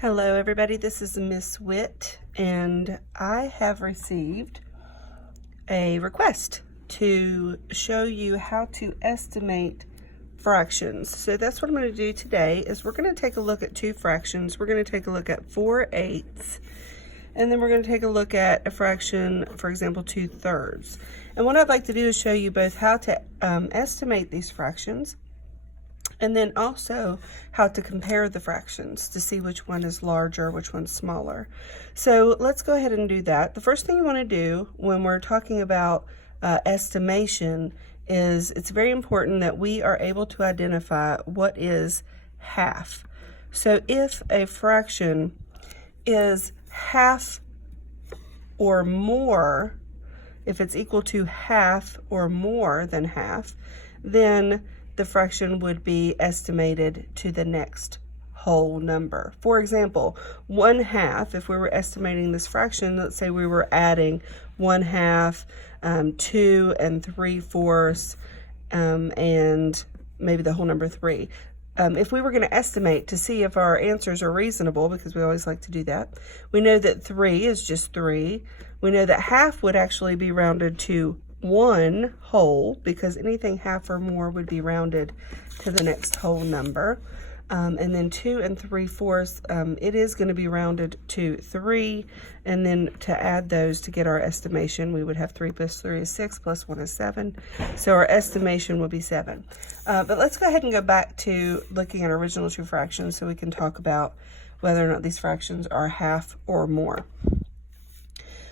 Hello everybody, this is Miss Witt, and I have received a request to show you how to estimate fractions. So that's what I'm going to do today. Is we're going to take a look at two fractions. We're going to take a look at 4/8, and then we're going to take a look at a fraction, for example, 2/3. And what I'd like to do is show you both how to estimate these fractions, and then also how to compare the fractions to see which one is larger, which one's smaller. So let's go ahead and do that. The first thing you want to do when we're talking about estimation is it's very important that we are able to identify what is half. So if a fraction is half or more, if it's equal to half or more than half, then the fraction would be estimated to the next whole number. For example, 1/2, if we were estimating this fraction, let's say we were adding 1/2, 2 3/4, and maybe the whole number 3. If we were going to estimate to see if our answers are reasonable, because we always like to do that, we know that 3 is just 3. We know that half would actually be rounded to 1 whole, because anything half or more would be rounded to the next whole number. And then 2 3/4, it is going to be rounded to 3, and then to add those to get our estimation, we would have 3 plus 3 is 6, plus 1 is 7. So our estimation would be 7. But let's go ahead and go back to looking at original two fractions so we can talk about whether or not these fractions are half or more.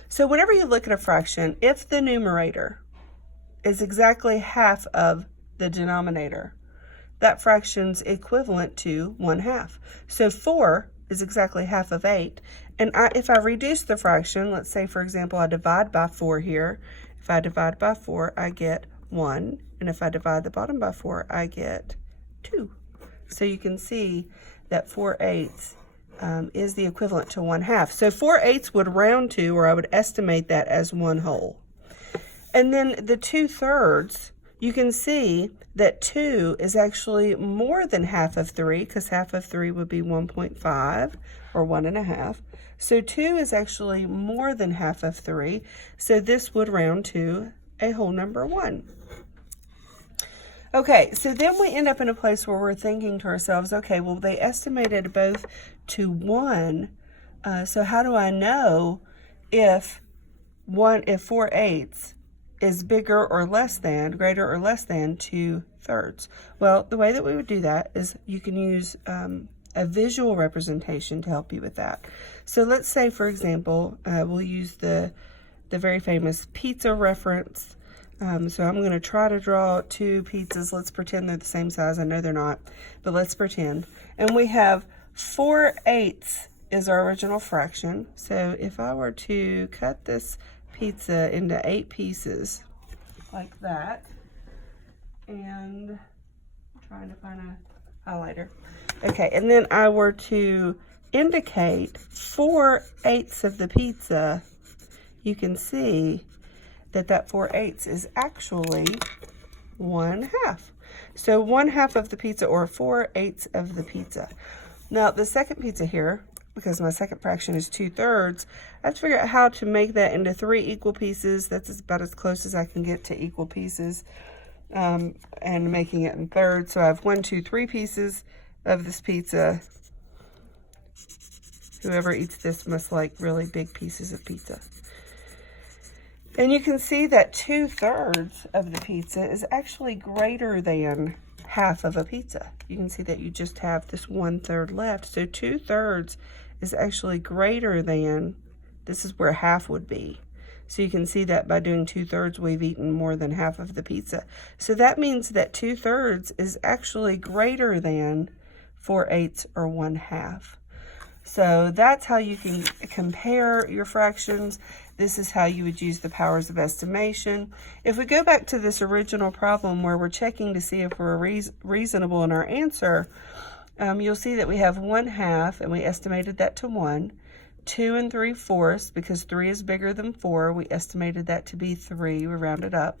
So whenever you look at a fraction, if the numerator is exactly half of the denominator, that fraction's equivalent to 1/2. So 4 is exactly half of 8. And if I reduce the fraction, let's say, for example, I divide by 4 here. If I divide by 4, I get 1. And if I divide the bottom by 4, I get 2. So you can see that 4/8 is the equivalent to 1/2. So 4/8 would round to, or I would estimate that as 1 whole. And then the 2/3, you can see that 2 is actually more than half of 3, because half of 3 would be 1.5 or 1.5. So 2 is actually more than half of 3. So this would round to a whole number 1. Okay, so then we end up in a place where we're thinking to ourselves, okay, well, they estimated both to 1. So how do I know if 4/8 is bigger or less than, greater or less than 2/3? Well, the way that we would do that is you can use a visual representation to help you with that. So let's say, for example, we'll use the very famous pizza reference. So I'm going to try to draw two pizzas. Let's pretend they're the same size. I know they're not, but let's pretend. And we have 4/8 is our original fraction. So if I were to cut this pizza into 8 pieces like that, and I'm trying to find a highlighter. Okay, and then I were to indicate 4/8 of the pizza, you can see that 4/8 is actually 1/2. So 1/2 of the pizza, or 4/8 of the pizza. Now the second pizza here, because my second fraction is 2/3, I have to figure out how to make that into 3 equal pieces. That's about as close as I can get to equal pieces, and making it in thirds. So I have 1, 2, 3 pieces of this pizza. Whoever eats this must like really big pieces of pizza. And you can see that 2/3 of the pizza is actually greater than half of a pizza. You can see that you just have this 1/3 left. So 2/3 is actually greater than, this is where half would be. So you can see that by doing 2/3, we've eaten more than half of the pizza. So that means that 2/3 is actually greater than 4/8 or 1/2. So that's how you can compare your fractions. This is how you would use the powers of estimation. If we go back to this original problem where we're checking to see if we're reasonable in our answer, you'll see that we have 1/2, and we estimated that to 1. 2 3/4, because 3 is bigger than 4, we estimated that to be 3, we rounded up.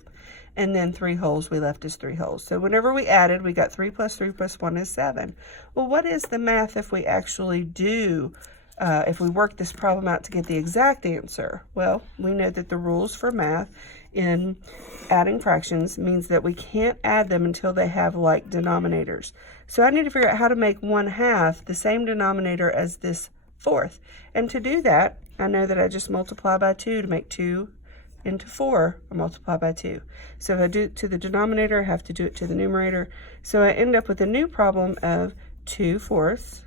and then 3 wholes we left as 3 wholes. So whenever we added, we got 3 plus 3 plus 1 is 7. Well, what is the math if we actually do, if we work this problem out to get the exact answer? Well, we know that the rules for math in adding fractions means that we can't add them until they have like denominators. So I need to figure out how to make 1/2 the same denominator as this 4th. And to do that, I know that I just multiply by 2 to make 2 into 4, I multiply by 2. So if I do it to the denominator, I have to do it to the numerator. So I end up with a new problem of 2/4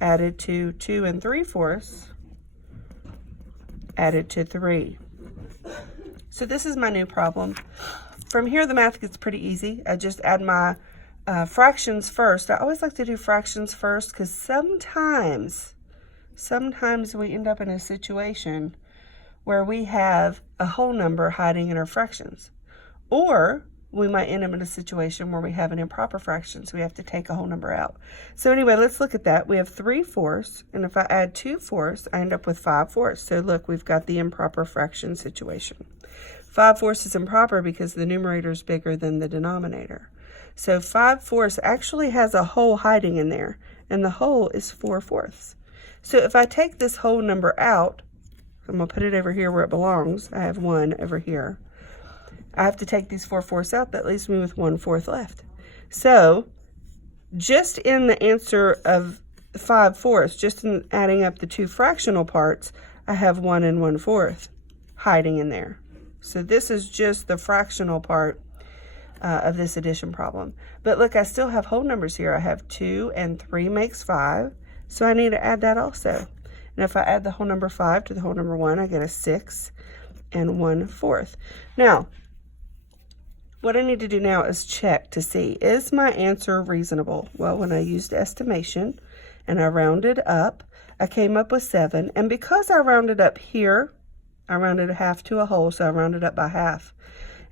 added to 2 3/4 added to 3. So this is my new problem. From here, the math gets pretty easy. I just add my fractions first. I always like to do fractions first because sometimes we end up in a situation where we have a whole number hiding in our fractions. Or we might end up in a situation where we have an improper fraction, so we have to take a whole number out. So anyway, let's look at that. We have 3/4, and if I add 2/4, I end up with 5/4. So look, we've got the improper fraction situation. 5/4 is improper because the numerator is bigger than the denominator. So 5/4 actually has a whole hiding in there, and the whole is 4/4. So if I take this whole number out, I'm going to put it over here where it belongs. I have 1 over here. I have to take these 4/4 out. That leaves me with 1/4 left. So just in the answer of 5/4, just in adding up the 2 fractional parts, I have 1 and 1/4 hiding in there. So this is just the fractional part of this addition problem. But look, I still have whole numbers here. I have 2 and 3 makes 5. So I need to add that also. And if I add the whole number 5 to the whole number 1, I get a 6 and 1/4. Now, what I need to do now is check to see, is my answer reasonable? Well, when I used estimation and I rounded up, I came up with 7. And because I rounded up here, I rounded a half to a whole, so I rounded up by half.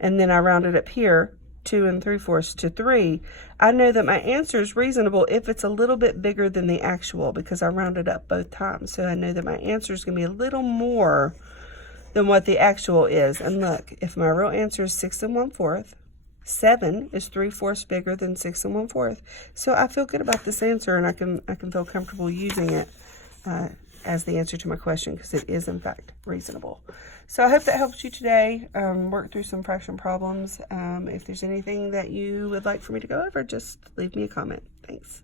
And then I rounded up here, 2 3/4 to 3. I know that my answer is reasonable if it's a little bit bigger than the actual because I rounded up both times. So I know that my answer is going to be a little more than what the actual is. And look, if my real answer is 6 1/4, 7 is 3/4 bigger than 6 1/4. So I feel good about this answer, and I can feel comfortable using it as the answer to my question because it is in fact reasonable. So I hope that helps you today work through some fraction problems. If there's anything that you would like for me to go over, just leave me a comment. Thanks.